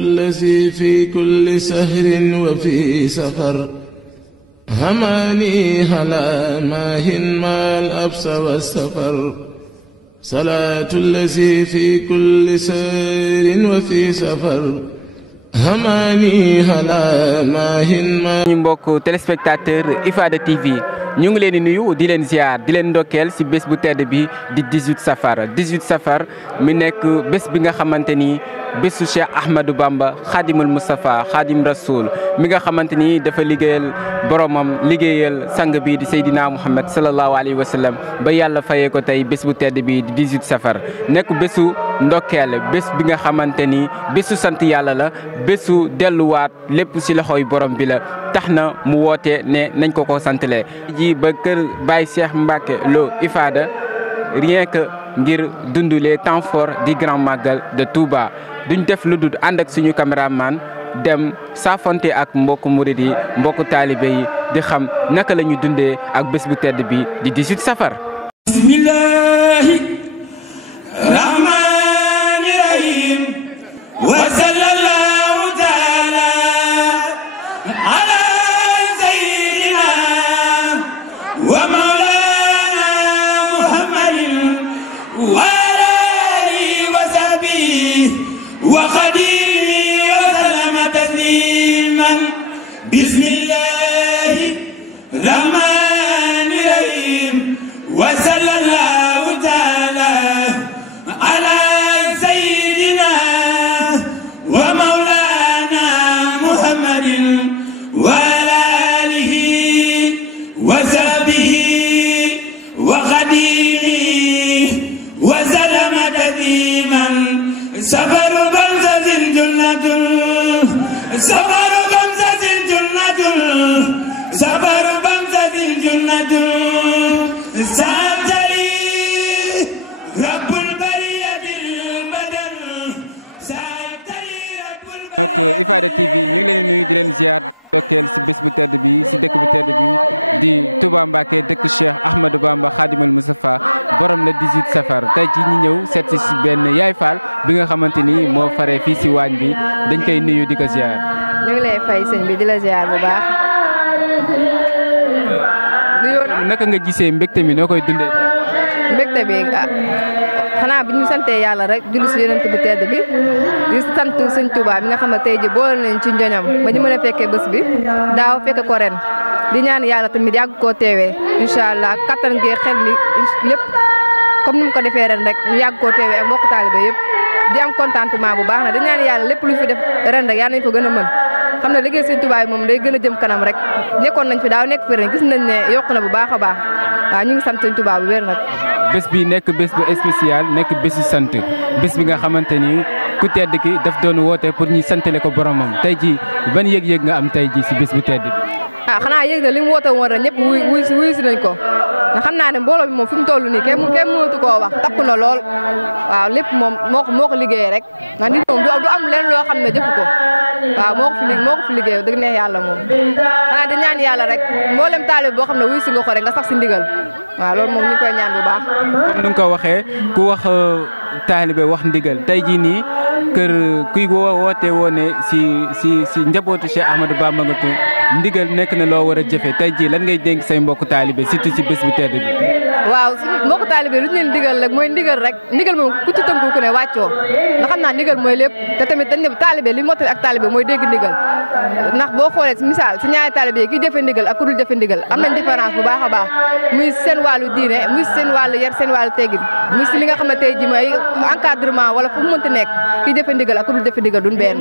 الذي في كل سهر وفي سفر هماني هلا ماهن ما الأبس والسفر صلاة الذي في كل سهر وفي سفر هماني هلا ماهن ما. ñu mbokk téléspectateur Ifada TV ñu ngi leen di nuyu di leen ziar di leen ndokkeel ci bés bu tedd bi di 18 safar mi nekk bés bi nga xamante ni bésu Cheikh Ahmadou Bamba Khadimul Moustapha Khadim Rasoul mi nga xamante ni dafa liggéeyal boromam liggéeyal sang bi di Seydina Muhammad sallallahu alayhi wa sallam ba yàlla fayee ko tey bés bu tedd bi di 18 safar nekk bésu ndokkeel bés bi nga xamante ni bésu sant yàlla la bésu delluwaat lépp ci loxoy borom bi la tax na mu woote ne nañ ko santalee ji ba kër Baye Cheikh Mbacke Lo Ifada rien que ngir dund les temps forts du grand magal de Touba duñ def lu dul ànd ak suñu caméraman dem saafonte ak mbokku murid yi mbokku taalibe yi di xam naka la ñu dundee ak bés bu tedd bi di 18 safar. bismillahi rahmani rahim wa sallallahu taala ala sayyidina wa mawlana muhammadin wa alihi wa sahbihi wa khadimi wa salama tasliman bismillahi rahmani rahim wa sallallahu taala ala sayyidina wa mawlana muhammadin wa alihi wa sahbihi wa khadimi wa salama tasliman safaru bamsatin junnatun safaru bamsatin junnatun safaru bamsatin junnatun saabtali rabbul bariyatil badal saabtali rabbul Ifada TV ñu ngi leen di nuyu di leen ziar dokkeel ci bés bu tedd bi ci dëkk bu tedd bi di Touba Mbacké dëkk Cheikh Ahmadou Bamba Khadimul Moustapha borom la 18 safar tey ci ñi ñëw seet ci benn Yaay Fall bi nga xamante ni moo faree fii ci waañ bi dañ koy nuyu di ko ziar. ñu ngi lay fay sëñ bi di la ziar bu baax. naka nga gisee mbégte mi noo koy dundee. mbégte bi xanaa bi ñu santee yàlla rek julli si yonent bu tedd bi di sant sëñ Touba mi nga xam ne tey ji boole nañ ci njoñam ba ñu mën a fekkee bés bi daaw fekke ko ren di ñaan yàlla tamit yàgg koo teewee incha allah kattan gi xel mi lépp comme ni mu ko defee ren rek ñu yàgg koo teewee ak mbokk taalibe yëpp di am contentement bu baax na di ñaan yàlla lépp lu fi def ren rek yàlla nañ ko gën a mën xam ne liggéey sëñ Touba moom day gën a jëm kanam rek nekkoon nañ fi daaw nekk fi ren gis nañ ne yokk na bu baax a baax waaw ñu ngi sant sëñ Touba bu wér nag. bés bi nekk bés bu spécial nekk bésu sant bés bi nga xamante ni ku tedd ki daf doon woote pour ñu santale ko boromam tey ji ban yëg-yëg nga am tey ji si bés bu tedd bi. xanaa yëg na li mu woote woon rek ñëpp wuy si nañ ko nga xam naa ne mbooloo bi moom fi mu toll nii kenn mënatu koo wax takku na lool waaw lépp moom moo ko liggéeyee rek nga nit moom du am leen loo xam ne jëfu ko waaw moo ko fi liggéey dëgg neex yàlla moom xanaa di ñaan yàlla rek mboolem taalib boo xam ne wuy si nga ko rek nga sax si ndigal waaw loolu moom ñu koy ñaan bu baax. comme ni nga ko waxee ku wax taalibe wax ndigal tey jii nii kër kuy woote woone si njabootu Cheikh Ahmadou Bamba nga tudd ndigal nekk na loo war a jëfe tey jii lan ngay dénk say mbokku taalibe surtout si bés bu tedd bi. waaw si mbokku taalibe lu ñu leen digal rek mooy ndigal rek ndigal moom ku ci tënku ku ne wàccoo nga xam naa ndigal mooy lépp te tamit dañ ne taalibe li mottali ak taalibe mooy dégg ndigal ndax boo xoolee si misaal si ñaari taalibe yi ki jëfe ndigal ak ku dul jëfe ndigal am nañ différence bu baax a baax muy seen wàllu diine muy seen wàllu yar seen wàllu teggin muy si li nga xam ne tey ji mooy encadrement wala fu mu mënti nekk ki jëfe ndigal ak ku dul jëfe ndigal duñ benn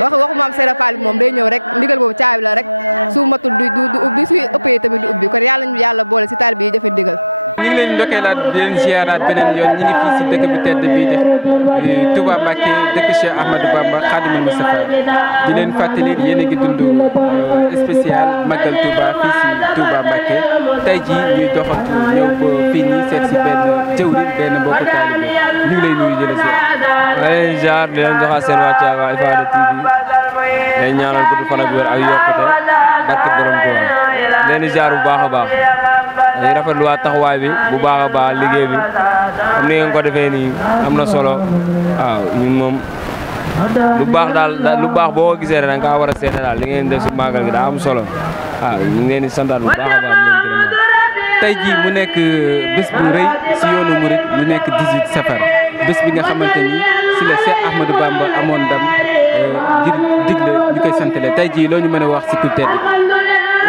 waaw waxu maam Serap Fall moom day ñëw rek ndigal boobu caabi la rek su matul du ubbi su ëppee tamit du ubbi kon yàlla boole si taalibe yi jëfe ndigal. ñu ngi leen ndokkeelaat di leen ziaraat beneen yoon ñu ngi fii si dëkk bu tedd bii di Touba Mbacké dëkk Cheikh Ahmadou Bamba Khadimul Moustapha di leen fàttali yéen a ngi dund spécial Magal Touba fii si Touba Mbacké tey jii ñuy doxantu ñëw ba fii nii seet si benn jëwriñ benn mbokku taalibe ñu ngi lay nuyu di la ziar. leen ziar di leen joxaat seen wàccaay waa Ifada TV day ñaanal gudd fan ak wér ak yokkute barke borom Touba leen di ziar bu baax a baax dañuy rafetluwaat taxawaay bi bu baax a baax liggéey bi am ni ngeen ko defee nii am na solo waaw ñun moom lu baax daal lu baax boo ko gisee rek da nga kaa war a seede daal li ngeen def si màggal gi daa am solo waaw ñu ngi leen di santaat bu baax a baax di leen gërëm. tey jii mu nekk bés bu rëy si yoonu murit mu nekk 18 safar bés bi nga xamante ni si la Cheikh Ahmadou Bamba amoon ndam ngir digle ñu koy santale tey jii loo ñu mën a wax si ku tedd.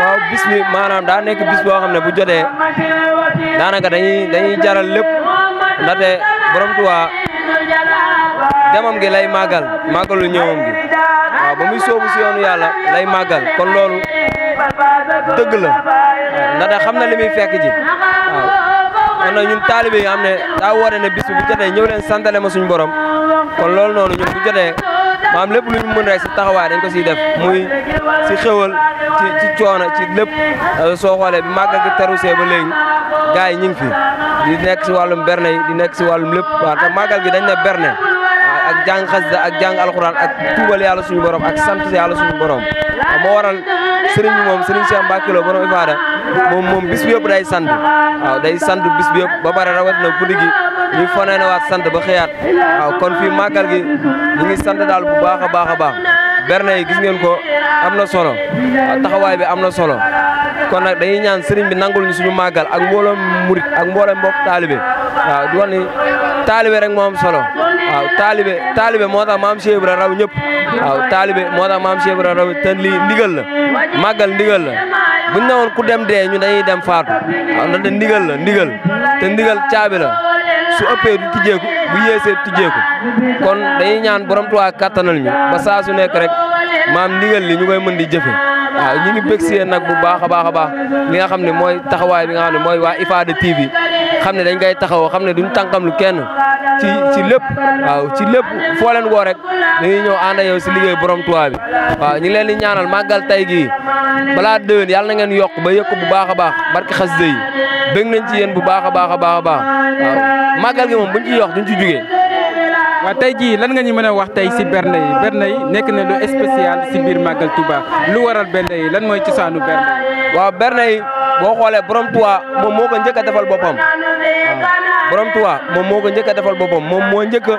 waaw bis bi maanaam daa nekk bis boo xam ne bu jotee daanaka dañuy jaral lépp ndaxte borom Tuubaa demam gi lay màggalu ñëwam gi waaw ba muy soobu si yoonu yàlla lay màggal kon loolu dëgg la ndaxte xam na li muy fekk ji waaw kon nag ñun taalibe yi xam ne daa woote ne bis bi bu jotee ñëw leen santale ma suñu borom kon loolu noonu ñun bu jotee maam lépp lu ñu mën rek si taxawaay dañ ko siy def muy si xéwal ci coono ci lépp soo xoolee bi màggal gi terusee ba léegi gars yi ñu ngi fi di nekk si wàllum berne yi di nekk si wàllum lépp waaw te màggal gi dañ ne berne ak jàng xasida ak jàng alxuraan ak tuubal yàlla suñu borom ak sant yàlla suñu borom waaw moo waral sëriñ bi moom sëriñ Cheikh Mbacke Lo borom Ifada moom bis bi yëpp day sant waaw day sant bis bi yëpp ba pare rawatina guddi gi ñu fanee ne waat sant ba xëyaat waaw kon fii màggal gi ñu ngi sant daal bu baax a baax a baax berne yi gis ngeen ko am na solo waaw taxawaay bi am na solo kon nag dañuy ñaan sëriñ bi nangul ñu suñu màggal ak mbooloo murit ak mbooloo mbokk taalibe waaw di wax ni taalibe rek moo am solo waaw taalibe moo tax maam Cheikh Ibra raw ñëpp waaw taalibe moo tax maam Cheikh Ibra raw te lii ndigal la màggal ndigal la buñ ne woon ku dem dee ñu dañuy dem faatu waaw ndaxte ndigal la ndigal te ndigal caabi la su ëppee du tijjeeku bu yéesee tijjeeku kon dañuy ñaan borom Tuubaa kattanal ñu ba saa su nekk rek maam ndigal li ñu koy mën di jëfe waaw ñu ngi bég si yéen nag bu baax a baax a baax li nga xam ne mooy taxawaay bi nga xam ne mooy waa Ifada TV xam ne dañ koy taxawoo xam ne duñ tànkam lu kenn ci lépp waaw ci lépp foo leen woo rek dañuy ñëw ànd ak yow si liggéey borom Tuubaa bi waaw ñu ngi leen di ñaanal màggal tey gii balaa déwén yàlla na ngeen yokk ba yëkk bu baax a baax barke xasida yi bég nañ ci yéen bu baax a baax a baax a baax waaw màggal gi moom buñ ci yokk duñ ci jugee. waaw tey jii lan nga ñu mën a wax tey si berne yi nekk na lu spécial si biir màggal Touba lu waral berne yi lan mooy cosaanu berne yi. waaw berne yi boo xoolee borom Tuubaa moom moo ko njëkk a defal boppam waaw borom Tuubaa moom moo ko njëkk a defal boppam moom moo njëkk a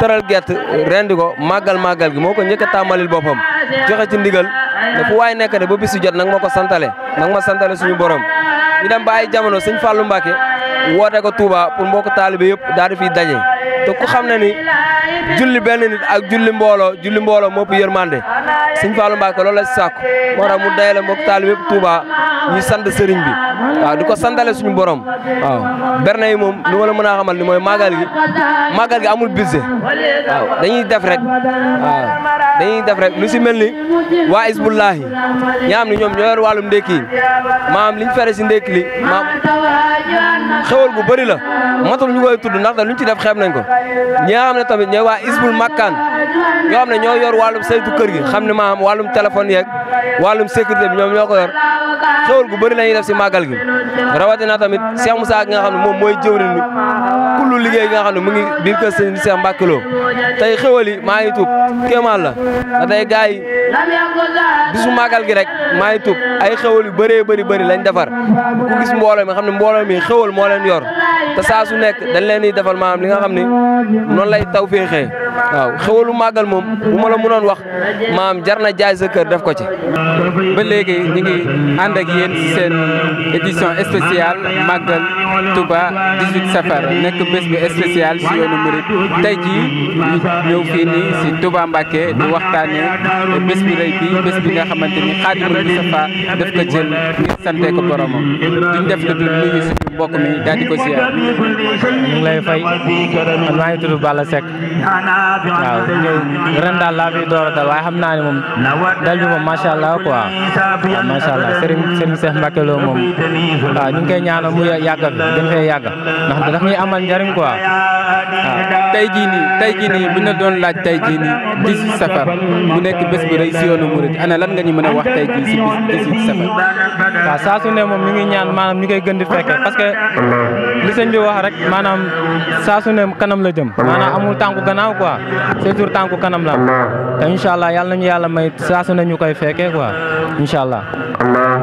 tëral gerte rendi ko màggal gi moo ko njëkk a tàmmalil boppam joxe ci ndigal ne fu waay nekk de ba bisu jot nag ma ko santale nag ma santale suñu borom ñu dem ba ay jamono sëñ Fallou Mbacke woote ko Touba pour mbokk taalibe yëpp daal di fiy daje te ku xam ne ni julli benn nit ak julli mbooloo moo ëpp yërmande sëñ Fallou Mbacke loolu la si sàkku moo tax mu dayale mbokk taalibe yëpp Touba ñuy sant sëriñ bi waaw di ko santale suñu borom waaw berne yi moom lu ma la mën a xamal ni mooy màggal gi amul budget waaw dañuy def rek lu si mel ni waa Isbullahi ñaa xam ne ñoom ñoo yor wàllum ndékki maam liñ fere si ndékki li maam xewal gu bëri la matul ñu koy tudd ndaxte luñ ci def xeeb nañ ko ñi nga xam ne tamit ñooy waa Isbul Makkaan ñoo xam ne ñoo yor wàllum saytu kër gi xam ne maam wàllum téléphone yeeg wàllum sécurité bi ñoom ñoo ko yor xewal gu bëri la ñuy def si màggal gi rawatina tamit Cheikh Moussa gi nga xam ne moom mooy jëwriñ bi kullu liggéey gi nga xam ne mu ngi biir kër sëñ Cheikh Mbacke Lo tey xewal yi maa ngi tuub kéemaan la da tey gars yi bisu màggal gi rek maa ngi tuub ay xewal yu bëree bëri lañ defar ku gis mbooloo mi xam ne mbooloo mi xewal moo leen yor te saa su nekk dañ leen di defal maanaam li nga xam ne noonu lay taw féexee waaw xewalu màggal moom bu ma la mënoon wax maam jar na jaay sa kër def ko ci. ba léegi ñu ngi ànd ak yéen ci seen édition spéciale màggal Touba 18 safar nekk bés bu spécial si yoonu Mouride tey jii ñu ñëw fii nii si Touba Mbacké di waxtaanee bés bi rëy bi bés bi nga xamante ni Xaadimul Mustafaa daf ko jël ngir sante ko boromam duñ def lu dul nuyu suñu mbokk mi daal di ko ziar. ñu ngi lay fay man maa ngi tudd Balla Seck waaw ñëw ren daal laa fi door a dal waaye xam naa ne moom dal bi moom macha allah quoi waaw macha allah Serigne Cheikh Mbacke Lo moom waaw ñu ngi koy ñaanal mu yàgg fi gën fee yàgg ndax daf ñuy amal njariñ quoi waaw. tey jii nii bu ñu la doon laaj tey jii nii 18 safar mu nekk bés bu rëy si yoonu Mouride ana lan nga ñu mën a wax tey jii si bis 18 safar. waaw saa su ne moom ñu ngi ñaan maanaam ñu koy gën di fekke parce que li sëñ bi li wax rek maanaam saa su ne kanam la jëm maanaam amul tànku gannaaw quoi c'est toujours tànku kanam la te incha allah yàlla nañu yàlla may saa su ne ñu koy fekkee quoi incha allah.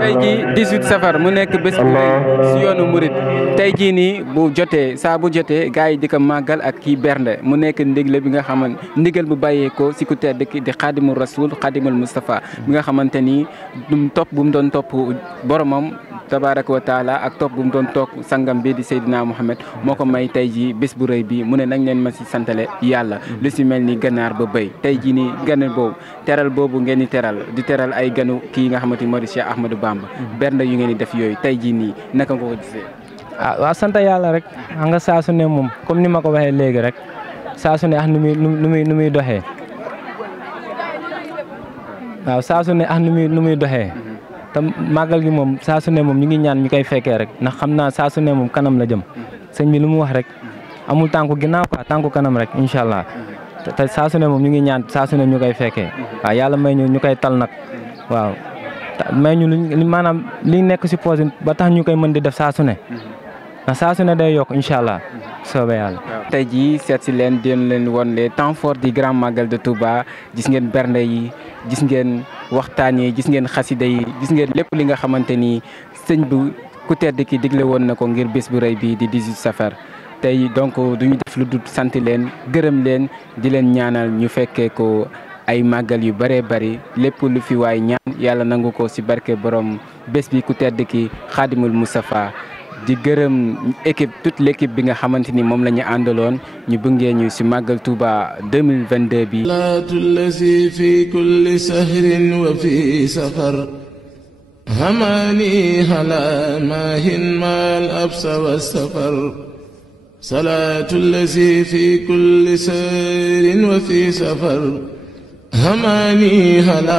tey jii 18 safar mu nekk bés bu rëy si yoonu murit tey jii nii bu jotee saa bu jotee gars yi di ko màggal ak kii bernde mu nekk ndigle bi nga xamante ndigal bu bàyyeekoo si ku tedd ki di xaadimul rasul xaadimul Moustapha bi nga xamante ni topp bu mu doon topp boromam tabaraka wa taala ak topp bu mu doon toog sangam bi di Seydina Mohamed moo ko may tey jii bés bu rëy bi mu ne nañ leen ma si santale yàlla lu si mel ni ganaar ba béy tey jii nii gane boobu teral boobu ngeen di teral ay ganu kii nga xamante ni moo di Cheikh Ahmadou Bamba bernde yu ngeen di def yooyu tey jii nii naka nga ko gisee. waaw sant yàlla rek xam nga saa su ne moom comme ni ma ko waxee léegi rek saa su ne ak nu muy doxee waaw saa su ne ak nu muy doxee te màggal gi moom saa su ne moom ñu ngi ñaan ñu koy fekkee rek ndax xam naa saa su ne moom kanam la jëm sëñ bi lu mu wax rek amul tànku ginnaaw quoi tànku kanam rek incha allah te saa su ne moom ñu ngi ñaan saa su ne ñu koy fekkee waaw yàlla may ñu koy tal nag waaw may ñu lu maanaam li nekk si poche ba tax ñu koy mën di def saa su ne ndax saa su ne day yokk incha allah soobee yàlla. tey jii seet si leen di leen won les temps forts du grand magal de Touba gis ngeen bernde yi gis ngeen waxtaan yi gis ngeen xasida yi gis ngeen lépp li nga xamante ni sëñ bu ku tedd ki digle woon na ko ngir bés bu rëy bi di 18 safar tey donc duñu def lu dul sant leen gërëm leen di leen ñaanal ñu fekkee ko ay màggal yu bëree bëri lépp lu fi waay ñaan yàlla nangu ko si barke borom bés bi ku tedd ki xaadimul Moustapha di gërëm équipe toute l' équipe bi nga xamante ni moom la ñu àndaloon ñu bëggee ñu si màggal Touba 2022 bi. salaatu lazi fi kulli sahrin wa fi safar hamani hala mahin mal absa wa safar salaatu lazi fi kulli sahrin wa fi safar hamani hala